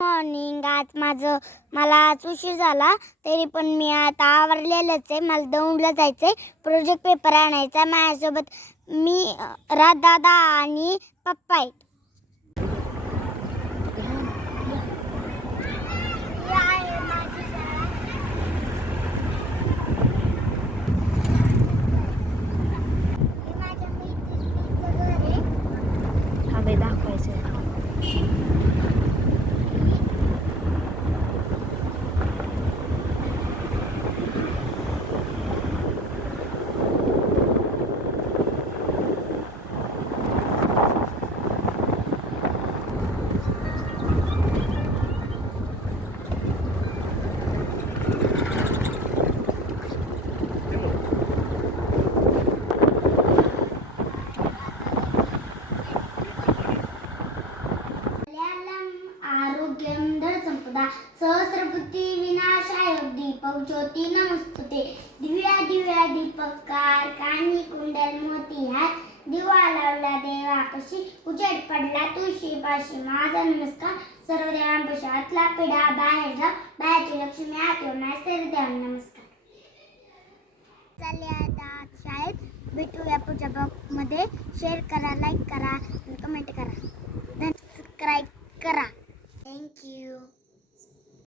Morning. मला आज उशीर झाला तरी पण मी आता आवरलेलंच आहे. मला दौंडला जायचं आहे, प्रोजेक्ट पेपर आणायचा. माझ्यासोबत मी दादा आणि पप्पा आहेत. आरोग्यम धड संपदा सहस्रबुद्धी विनाशाय दीपक ज्योती नमस्तुते. दिव्या दिव्या दीपकार कानी कुंडल मोती हात, दिवा लावला देवापाशी उजेड पडला तुळशीपाशी. माझा नमस्कार सर्व देवांपाशी. आतला पिढा बाहेर जा, बाहेरची लक्ष्मी आत येऊ. माझ्या सर्व देवांना नमस्कार. चालले आता शाळेत. भेटूया पुढच्या ब्लॉगमध्ये. शेअर करा, लाईक करा, कमेंट करा, सबस्क्राईब करा. Thank you.